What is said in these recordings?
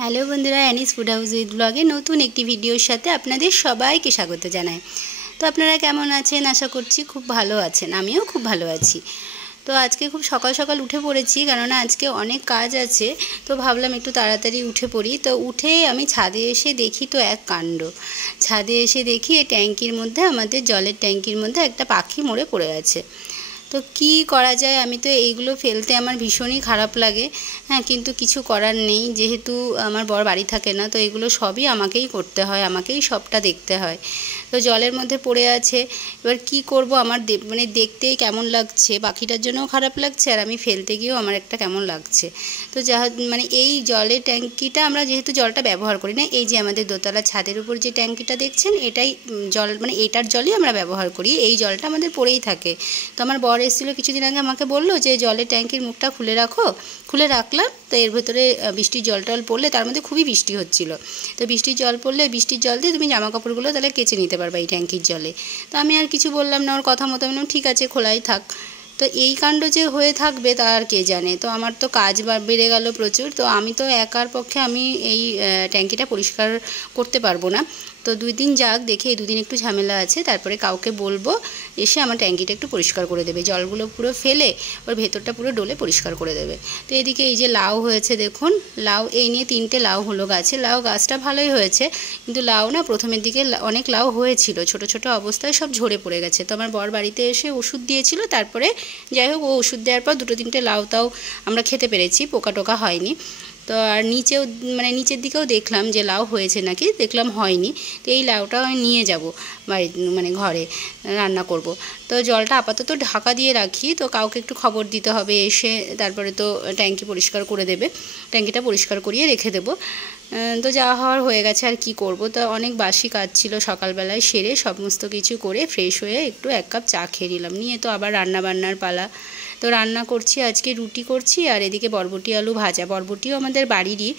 Hello বন্ধুরা, anise food house with ব্লগে নতুন একটি ভিডিওর সাথে আপনাদের সবাইকে স্বাগত জানাই। তো আপনারা কেমন আছেন? আশা করছি খুব ভালো আছেন। আমিও খুব ভালো আছি। তো আজকে খুব সকাল সকাল উঠে পড়েছি, কেননা আজকে অনেক কাজ আছে। তো ভাবলাম একটু তাড়াতাড়ি উঠে পড়ি। তো উঠে আমি ছাদে এসে দেখি তো এক কাণ্ড। ছাদে এসে দেখি এই ট্যাঙ্কির মধ্যে, আমাদের জলের ট্যাঙ্কির মধ্যে একটা পাখি মরে পড়ে আছে। তো কি করা যায়, আমি তো এইগুলো ফেলতে আমার ভীষণই খারাপ লাগে। হ্যাঁ, কিন্তু কিছু করার নেই, যেহেতু আমার বর বাড়ি থাকে না, তো এগুলো সবই আমাকেই করতে হয়, আমাকেই সবটা দেখতে হয়। তো জলের মধ্যে পড়ে আছে, এবার কি করব, আমার মানে দেখতেই কেমন লাগছে, পাখিটার জন্যও খারাপ লাগছে, আর আমি ফেলতে গিয়েও আমার একটা কেমন লাগছে। তো যা মানে এই জলের ট্যাঙ্কিটা আমরা যেহেতু জলটা ব্যবহার করি না, এই যে আমাদের দোতলা ছাদের উপর যে ট্যাঙ্কিটা দেখছেন, এটাই জল, মানে এইটার জলই আমরা ব্যবহার করি। এই জলটা আমাদের পড়েই থাকে। তো আমার বর এসেছিলো কিছুদিন আগে, আমাকে বললো যে জলের ট্যাঙ্কির মুখটা খুলে রাখো। খুলে রাখলাম। তো এর ভেতরে বৃষ্টির জল টল পড়লে, তার মধ্যে খুবই বৃষ্টি হচ্ছিল, তো বৃষ্টির জল পড়লে বৃষ্টির জল দিয়ে তুমি জামা কাপড়গুলো তাহলে কেচে নিতে পারবে এই ট্যাঙ্কির জলে। তো আমি আর কিছু বললাম না, ওর কথা মতো আমি বললাম ঠিক আছে, খোলাই থাক। তো এই কাণ্ড যে হয়ে থাকবে তা আর কে জানে। তো আমার তো কাজ বেড়ে গেল প্রচুর। তো আমি তো একার পক্ষে আমি এই ট্যাঙ্কিটা পরিষ্কার করতে পারবো না। তো 2 দিন যাক, দেখে এই 2 দিন একটু ঝামেলা আছে, তারপরে কাউকে বলবো এসে আমার ট্যাঙ্কিটা একটু পরিষ্কার করে দেবে, জলগুলো পুরো ফেলে ওর ভেতরটা পুরো ডলে পরিষ্কার করে দেবে। তো এদিকে এই যে লাউ হয়েছে দেখুন, লাউ এই নিয়ে 3টে লাউ হলো গাছে। লাউ গাছটা ভালোই হয়েছে, কিন্তু লাউ না প্রথমের দিকে অনেক লাউ হয়েছিল, ছোট ছোট অবস্থায় সব ঝরে পড়ে গেছে। তো আমার বর বাড়িতে এসে ওষুধ দিয়েছিল, তারপরে যাই হোক ও ওষুধ দেওয়ার পর 2-3টে লাউ তাও আমরা খেতে পেরেছি, পোকা টোকা হয়নি। তো আর নিচেও, মানে নিচের দিকেও দেখলাম যে লাউ হয়েছে নাকি, দেখলাম হয়নি। তো এই লাউটা আমি নিয়ে যাব বাড়ি, মানে ঘরে রান্না করব। তো জলটা আপাতত ঢাকা দিয়ে রাখি, তো কাউকে একটু খবর দিতে হবে এসে, তারপরে তো ট্যাঙ্কি পরিষ্কার করে দেবে, ট্যাঙ্কিটা পরিষ্কার করিয়ে রেখে দেবো। তো যা হওয়ার হয়ে গেছে, আর কি করব। তো অনেক বাসি কাজ ছিল, সকালবেলায় সেরে সমস্ত কিছু করে ফ্রেশ হয়ে একটু 1 কাপ চা খেয়ে নিলাম, নিয়ে তো আবার রান্না বান্নার পালা। তো রান্না করছি, আজকে রুটি করছি, আর এদিকে বরবটি আলু ভাজা। বরবটিও আমাদের বাড়িরই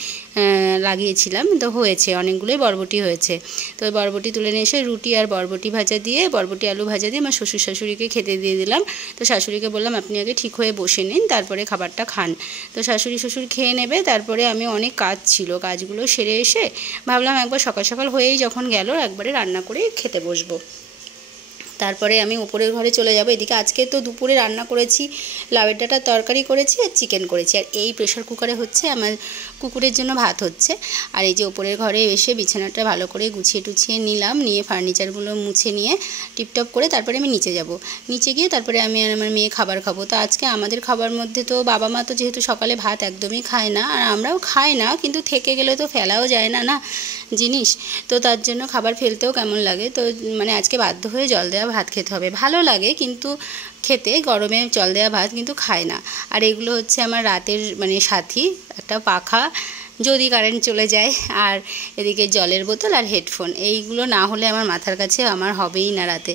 লাগিয়েছিলাম, তো হয়েছে অনেকগুলোই বরবটি হয়েছে। তো বরবটি তুলে নিয়ে এসে রুটি আর বরবটি ভাজা দিয়ে, বরবটি আলু ভাজা দিয়ে আমার শ্বশুর শাশুড়িকে খেতে দিয়ে দিলাম। তো শাশুড়িকে বললাম আপনি আগে ঠিক হয়ে বসে নিন, তারপরে খাবারটা খান। তো শাশুড়ি শ্বশুর খেয়ে নেবে, তারপরে আমি অনেক কাজ ছিল, কাজগুলো সেরে এসে ভাবলাম একবার সকাল সকাল হয়েই যখন গেল, একবারে রান্না করে খেতে বসবো। তারপরে আমি উপরের ঘরে চলে যাব। এদিকে আজকে তো দুপুরে রান্না করেছি, লাউয়ের ডাঁটার তরকারি করেছি আর চিকেন করেছি, আর এই প্রেশার কুকারে হচ্ছে আমার কুকুরের জন্য ভাত হচ্ছে। আর এই যে উপরের ঘরে এসে বিছানাটা ভালো করে গুছিয়ে টুছিয়ে নিলাম, নিয়ে ফার্নিচারগুলো মুছে নিয়ে টিপটপ করে তারপরে আমি নিচে যাব। নিচে গিয়ে তারপরে আমি আর আমার মেয়ে খাবার খাবো। তো আজকে আমাদের খাবার মধ্যে তো বাবা মা তো যেহেতু সকালে ভাত একদমই খায় না, আর আমরাও খাই না, কিন্তু থেকে গেলে তো ফেলাও যায় না না জিনিস, তো তার জন্য খাবার ফেলতেও কেমন লাগে। তো মানে আজকে বাধ্য হয়ে জল দেওয়া ভাত খেতে হবে। ভালো লাগে কিন্তু খেতে, গরমে জল দেওয়া ভাত কিন্তু খায় না। আর এগুলো হচ্ছে আমার রাতের মানে সাথী, একটা পাখা যদি কারেন্ট চলে যায়, আর এদিকে জলের বোতল আর হেডফোন, এইগুলো না হলে আমার মাথার কাছে আমার হবেই না রাতে।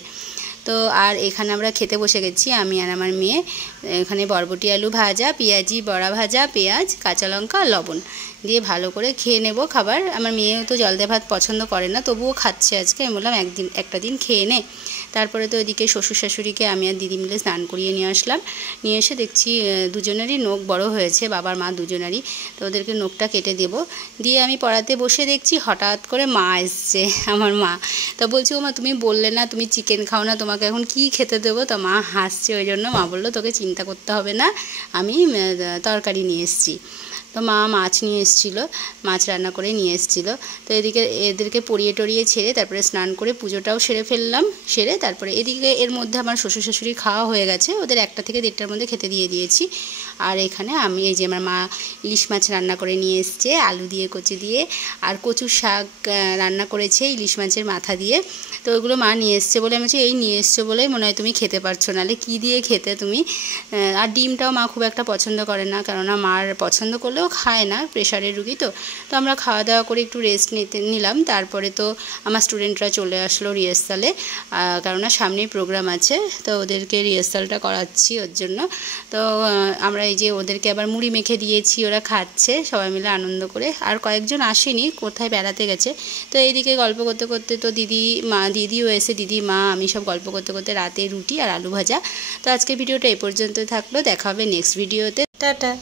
তো আর এখানে আমরা খেতে বসে গেছি, আমি আর আমার মেয়ে। এখানে বরবটি আলু ভাজা, পেঁয়াজি বড়া ভাজা, পেঁয়াজ, কাঁচা লঙ্কা, লবণ দিয়ে ভালো করে খেয়ে নেব খাবার। আমার মেয়েও তো জল দেওয়া ভাত পছন্দ করে না, তবুও খাচ্ছে আজকে। আমি বললাম একটা দিন খেয়ে নে। তারপরে তো ওইদিকে শ্বশুর শাশুড়িকে আমি আর দিদি মিলে স্নান করিয়ে নিয়ে আসলাম। নিয়ে এসে দেখছি দুজনেরই নখ বড় হয়েছে, বাবার মা দুজনেরই। তো ওদেরকে নখটা কেটে দেবো। দিয়ে আমি পড়াতে বসে দেখছি হঠাৎ করে মা এসছে, আমার মা। তো বলছি ও মা, তুমি বললে না তুমি চিকেন খাও না, তোমাকে এখন কি খেতে দেবো? তো মা হাসছে, ওই জন্য মা বললো তোকে চিন্তা করতে হবে না, আমি তরকারি নিয়ে এসেছি। তো মা মাছ নিয়ে এসেছিলো, মাছ রান্না করে নিয়ে এসেছিলো। তো এদিকে এদেরকে পরিয়ে টরিয়ে ছেড়ে তারপরে স্নান করে পুজোটাও সেরে ফেললাম। সেরে তারপরে এদিকে এর মধ্যে আমার শ্বশুর শাশুড়ি খাওয়া হয়ে গেছে, ওদের 1টা থেকে 1:30টার মধ্যে খেতে দিয়ে দিয়েছি। আর এখানে আমি এই যে আমার মা ইলিশ মাছ রান্না করে নিয়ে এসছে, আলু দিয়ে কচু দিয়ে, আর কচুর শাক রান্না করেছে ইলিশ মাছের মাথা দিয়ে। তো ওইগুলো মা নিয়ে এসছে বলে, আমি বলছি এই নিয়ে এসছো বলেই মনে হয় তুমি খেতে পারছো, নাহলে কী দিয়ে খেতে তুমি। আর ডিমটাও মা খুব একটা পছন্দ করে না, কেননা মার পছন্দ করলেও খায় না, প্রেশারের রুগী তো। তো আমরা খাওয়া দাওয়া করে একটু রেস্ট নিলাম। তারপরে তো আমার স্টুডেন্টরা চলে আসলো রিহার্সালে, কেননা সামনেই প্রোগ্রাম আছে, তো ওদেরকে রিহার্সালটা করাচ্ছি ওর জন্য। তো আমরা এই যে ওদেরকে আবার মুড়ি মেখে দিয়েছি, ওরা খাচ্ছে সবাই মিলে আনন্দ করে। আর কয়েকজন আসেনি, কোথায় বেড়াতে গেছে। তো এইদিকে গল্প করতে করতে তো দিদিও এসে, দিদি মা আমি সব গল্প করতে করতে রাতে রুটি আর আলু ভাজা। তো আজকে ভিডিওটা এই পর্যন্ত থাকলো, দেখা হবে নেক্সট ভিডিওতে। টাটা।